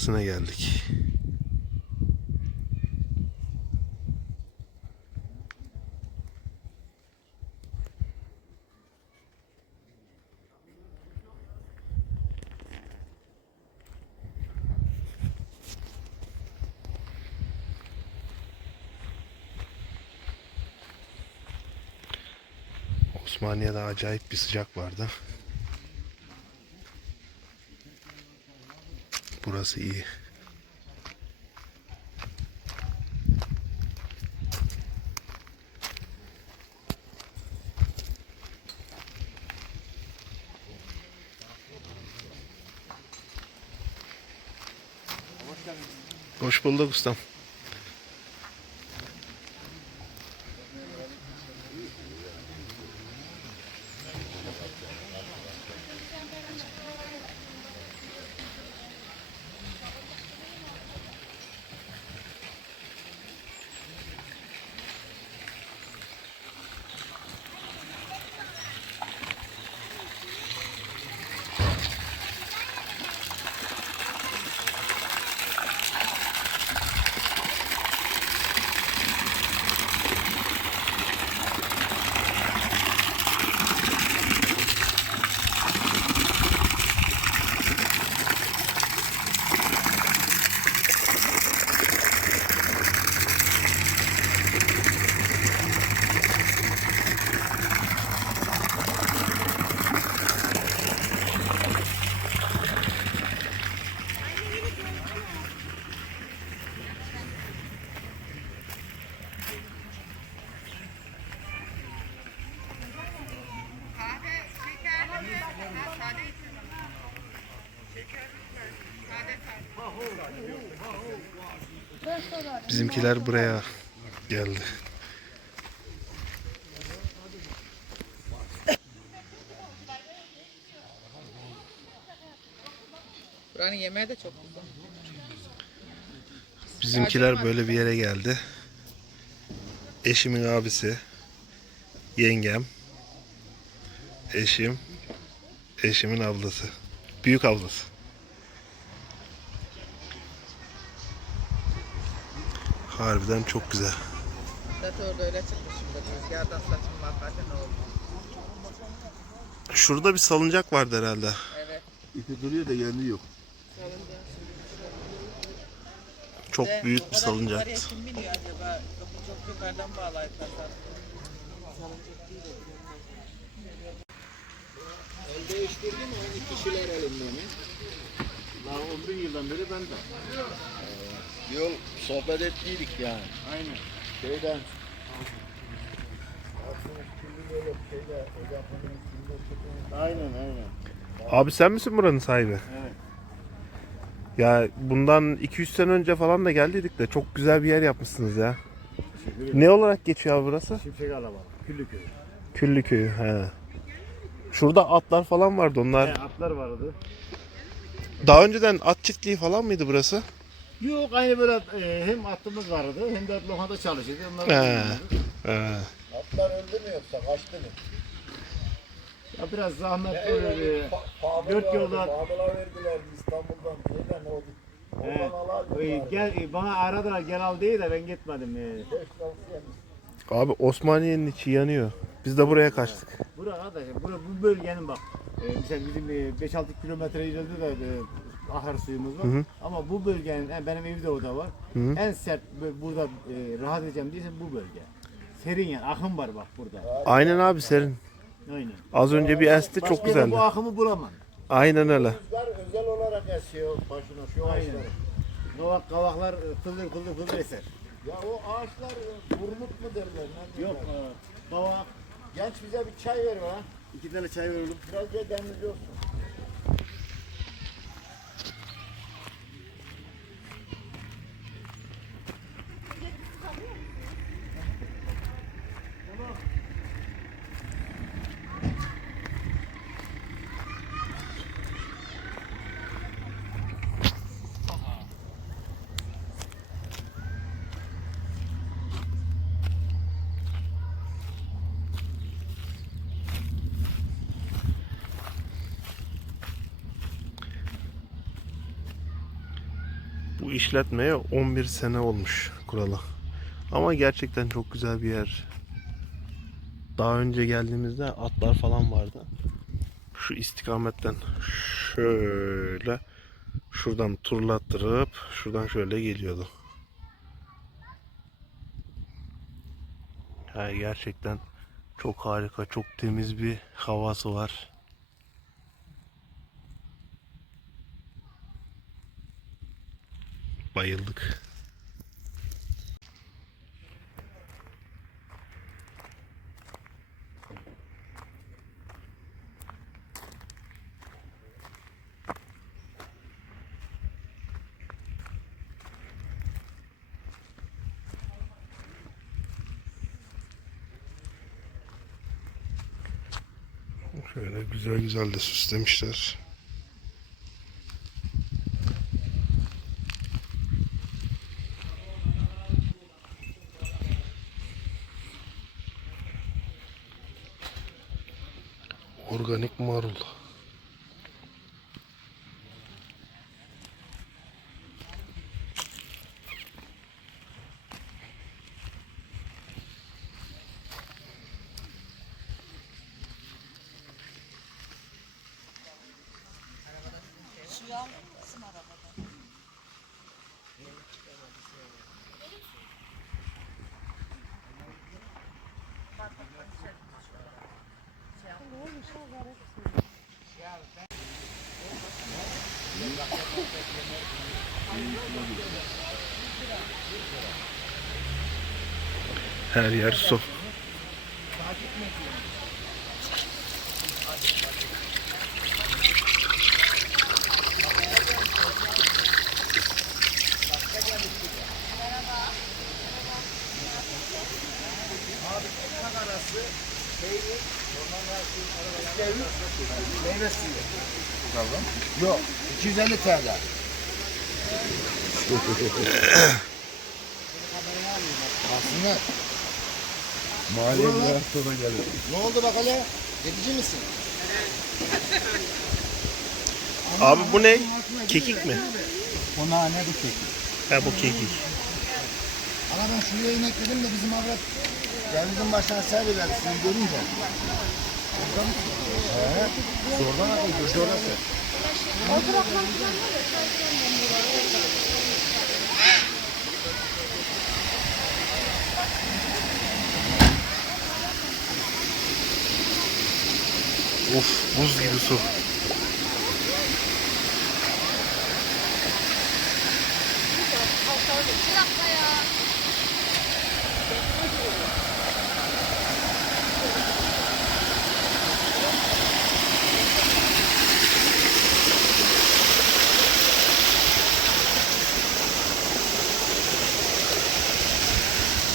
Yaylası'na geldik. Osmaniye'de acayip bir sıcak vardı. Burası iyi. Hoş bulduk ustam. Bizimkiler buraya geldi. Buranın yemeği de çok güzel. Bizimkiler böyle bir yere geldi. Eşimin abisi, yengem, eşim, eşimin ablası. Büyük ablası. Harbiden çok güzel. Zaten orada öyle çıkmış şimdi. Rüzgardan saçım mahvede ne oldu? Şurada bir salıncak vardı herhalde. Evet. İpi duruyor da yanı yok. Salınca. Çok Ve büyük bir salıncak. Oraya kim biniyor acaba? Çok, yukarıdan bağlayıplar zaten. Salıncak değil de. El değiştirdi mi aynı kişiler elinde mi? Daha 11 yıldan beri ben de. Yol sohbet ettiydik yani. Aynen. Şeyden. Aynen aynen. Abi sen misin buranın sahibi? Evet. Ya bundan 2-3 sene önce falan da geldiydik de çok güzel bir yer yapmışsınız ya. Teşekkür ederim. Ne olarak geçiyor abi burası? Şimşek Alaba. Küllüköy. Küllü köyü. He. Şurada atlar falan vardı onlar. He, atlar vardı. Daha önceden at çiftliği falan mıydı burası? Yok aynı böyle e, hem atımız vardı hem de lokanda çalışıyordu. Onlar He. He. Atlar öldü mü yoksa kaçtı mı? ya biraz zahmet böyle. Dört yoldan- Bağlılar verdilerdi İstanbul'dan. Neden oldu? He. Oradan. E, gel e, bana aradılar gel al diye de ben gitmedim. E. Abi Osmaniye'nin içi yanıyor. Biz de buraya kaçtık. Bura arkadaşım, bura bu bölgenin bak. E, mesela bizim e, 5-6 kilometre ileride de e, ahar suyumuz var. Hı hı. Ama bu bölgenin, e, benim evde o da var. Hı hı. En sert burada e, rahat edeceğim değilse bu bölge. Serin yani, akım var bak burada. Aynen abi serin. Aynen. Az önce bir esti Başka çok güzeldi. bu akımı bulamam. Aynen öyle. Rüzgar özel olarak esiyor başına şu Aynen. ağaçları. Kavak, kavaklar e, fıldır fıldır fıldır eser. Ya o ağaçlar e, burmut mu derler? Ne Yok, derler? e, kavak. Genç bize bir çay ver ha. İki tane çay verelim. Biraz da demli olsun. Bu işletmeye 11 sene olmuş kuralı. Ama gerçekten çok güzel bir yer. Daha önce geldiğimizde atlar falan vardı. Şu istikametten şöyle şuradan turlattırıp şuradan şöyle geliyordu. Yani gerçekten çok harika, çok temiz bir havası var. Bayıldık. Şöyle güzel güzel de süslemişler. Her yer su. Meyve suyu. Yok. 250 TL. Aslında Mahalle biraz sonra gelir. ne oldu bak hele? Yedici misin? Abi bu ne? Kekik mi? O nane bu kek. Ha bu kekik. Ama ben şuraya inek dedim de bizim avrat denizin başına serviverdi sizi görünce. He. Zordan akıl köşe orası. Of buz gibi su.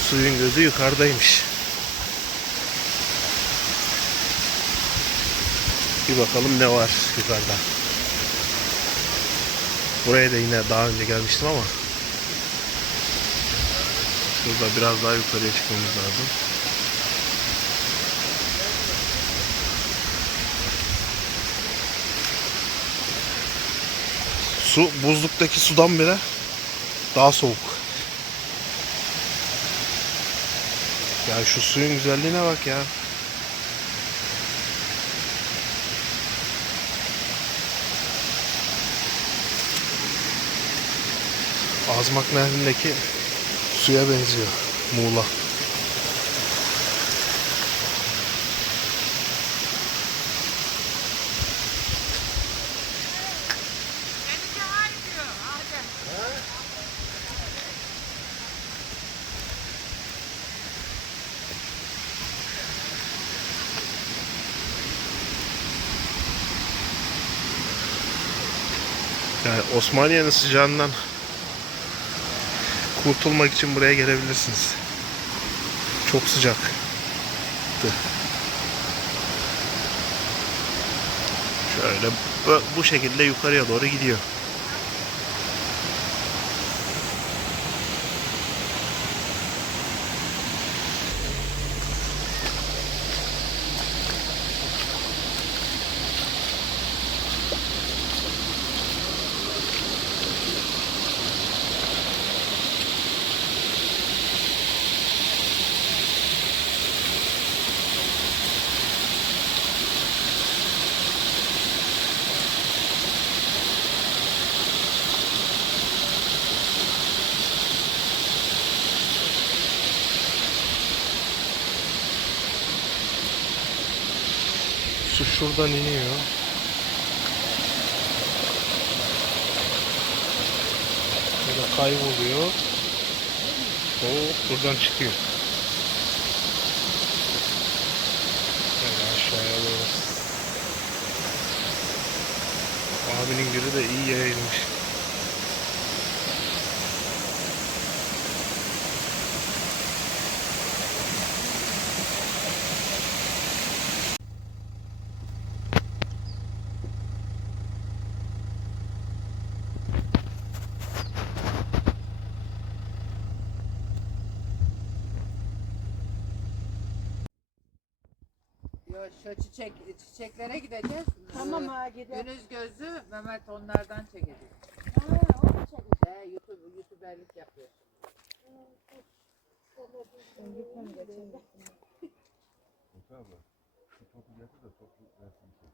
Suyun gözü yukarıdaymış. Bir bakalım ne var yukarıda. Buraya da yine daha önce gelmiştim ama şurada biraz daha yukarıya çıkmamız lazım. Su buzluktaki sudan bile daha soğuk. Ya şu suyun güzelliğine bak ya. Azmak Nehri'ndeki suya benziyor. Muğla. Yani Osmaniye'nin sıcağından kurtulmak için buraya gelebilirsiniz. Çok sıcak. Şöyle bu şekilde yukarıya doğru gidiyor. Su şuradan iniyor. Burada kayboluyor. Hop buradan çıkıyor. Böyle aşağıya doğru. Abinin biri de iyi yayılmış. Yo, şu çiçek, çiçeklere gideceğiz. Tamam ha gidelim. Gündüz gözü Mehmet onlardan çekecek. Ha, onu çekeceğim. He, YouTube, YouTuberlik yapıyor.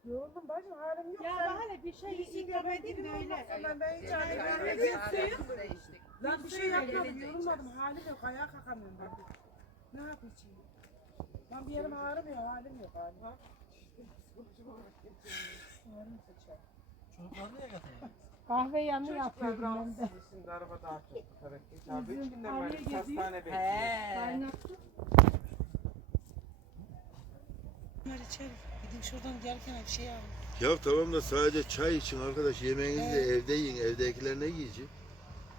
Yoruldum bacım halim yok. Ya Ben- bahane bir şey görmedim görmedim böyle. öyle. Ben, ben hiç halim içtik. Ben bir şey yapmadım, yorulmadım. Halim yok, ayağa kalkamıyorum ben. Ne yapayım? Ben bir yerim ağrımıyor, halim yok halim. Kahve yanı yapıyordum ben de. Şimdi araba daha çok tutarak geç abi. Bizim Üç günden beri hastane bekliyor. Bunlar içerim. Gidin şuradan gelirken bir şey alın. Ya tamam da sadece çay için arkadaş yemeğinizi de evde yiyin. Evdekiler ne yiyecek?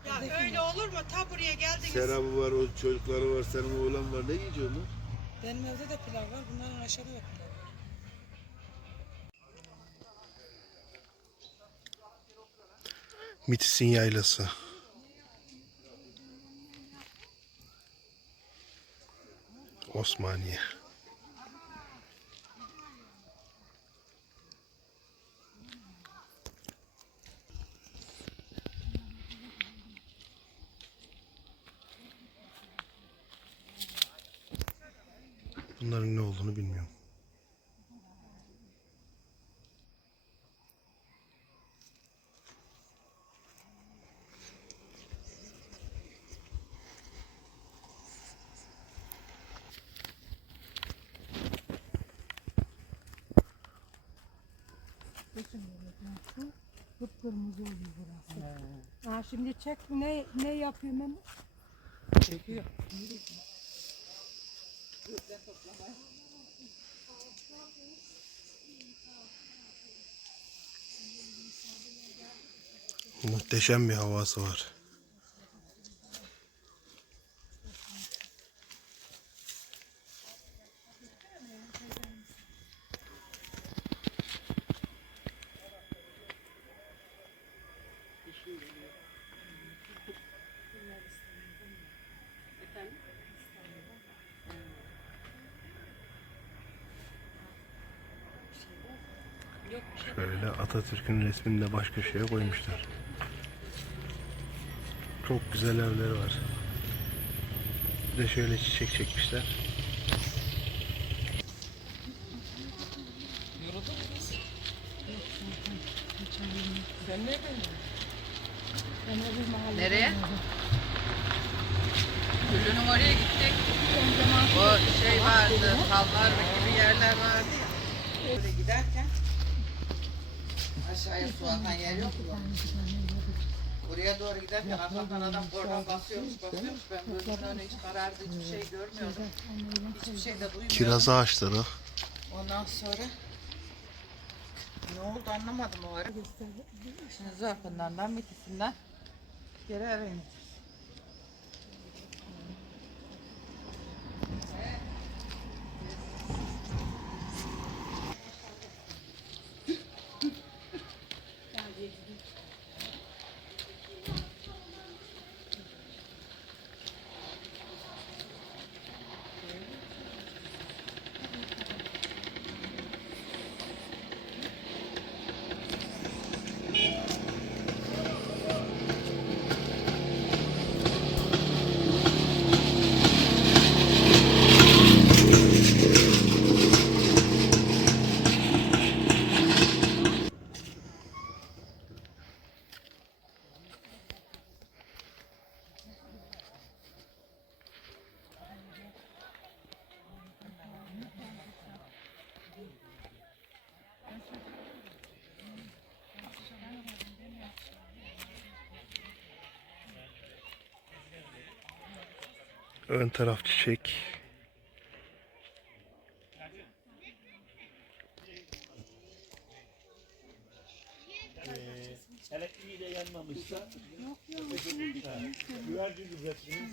Ya öyle olur mu? Ta buraya geldiniz. Serabı var, o çocukları var, senin oğlan var. Ne yiyecek onlar? Benim evde de pilav var, bunların aşağıda da pilav var. Mitis'in yaylası. Osmaniye. Bunların ne olduğunu bilmiyorum. Kıpkırmızı oluyor burası. Ha, şimdi çek ne ne yapıyor Mehmet? Çekiyor. Muhteşem bir havası var. Şöyle Atatürk'ün resmini de baş köşeye koymuşlar. Çok güzel evleri var. Bir de şöyle çiçek çekmişler. Nereye? Gülünün oraya gittik. O şey vardı, hallar gibi yerler vardı ya. Böyle giderken aşağıya su atan yer yok mu? Buraya doğru giderken arkadan adam oradan basıyormuş basıyormuş. Ben gözümün önüne hiç karardı hiçbir şey görmüyordum. Hiçbir şey de duymuyordum. Kiraz ağaçları. Ondan sonra ne oldu anlamadım o ara. Şimdi Zörpün'den Mitisi'nden geri eve indim. Ön taraf çiçek. Elektriği de yanmamışsa güvercin ücretini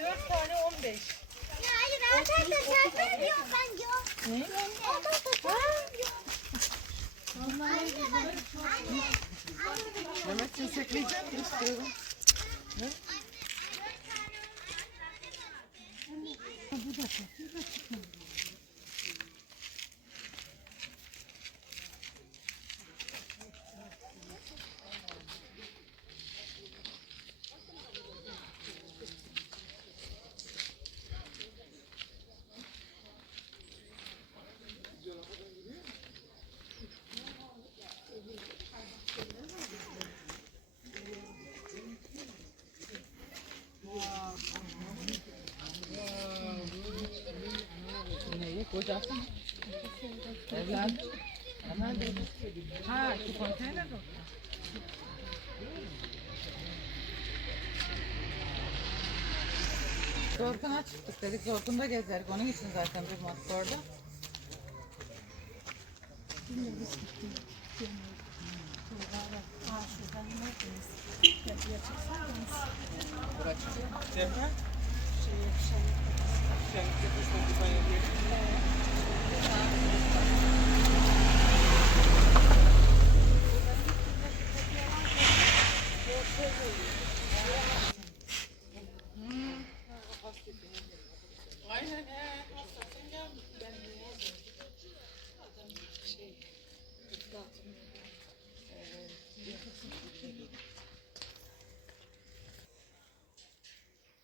Dört tane on beş. Hayır arkadaşlar ben diyorum ben diyorum. Ne? Mehmetciğim sekleyecek mi istiyorum? Neyi? Kocası mı? Evladım. Hemen dedi. Ha, şu konteyner mi? Zorkun'a çıktık dedik. Zorkun'da gezerdik. Onun için zaten durmadık orada.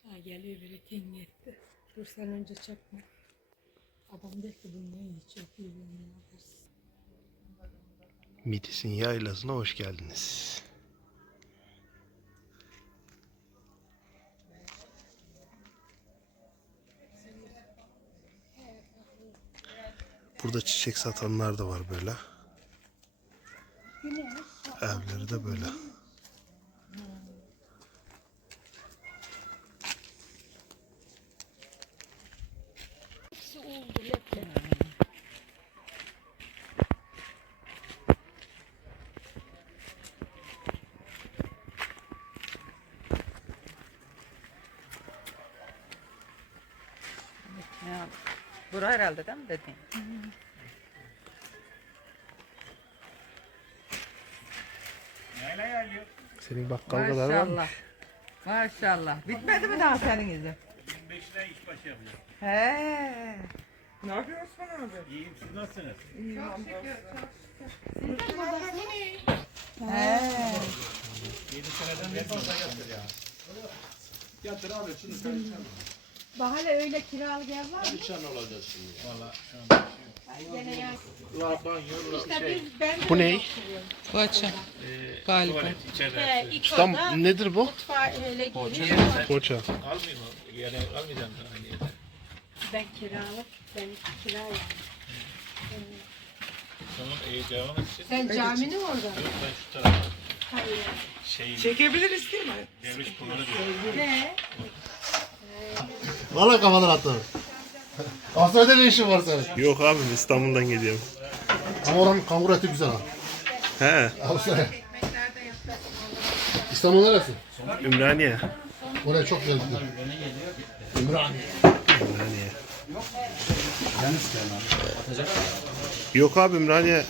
Ha, geliyor biri king etti. Dur sen önce çekme. Adam der ki bu ne iyi çekiyor beni ne yaparsın. Midis'in yaylasına hoş geldiniz. Burada çiçek satanlar da var böyle. Evleri de böyle. Ya, bura herhalde değil mi dediğin? Senin bakkal kadar var mı? Maşallah. Maşallah. Bitmedi mi daha senin izin? 25 lira iş başı yapıyor. He. Ne yapıyor Osman abi? İyiyim siz nasılsınız? He. 7 seneden beri fazla yatır ya. Yatır abi şunu sen hele öyle kiralık ev var mı? İçen olacak şimdi. Valla şu Gene ya. La banyo, la şey. Ben de Bu ne? Koça. Galiba. Tuvalet içeride. He, Tam nedir bu? mutfağa öyle giriyor. Poğaça. Almayayım mı? Yani almayacağım sana aynı yerde. Ben kiralık, ben kira yani. Tamam iyi devam etsin. Sen caminin orada mı? Ben şu tarafa Hayır. şey Çekebiliriz değil mi? devriş pulunu diyor. Ne? Valla kafadan attı. Aslında ne işin var senin? Yok abi İstanbul'dan geliyorum. Ama oranın kanguru eti güzel ha. He, Avustralya. İstanbul neresi? Ümraniye. Oraya çok güzel gidiyor. Ümraniye. Ümraniye. Yok abi Ümraniye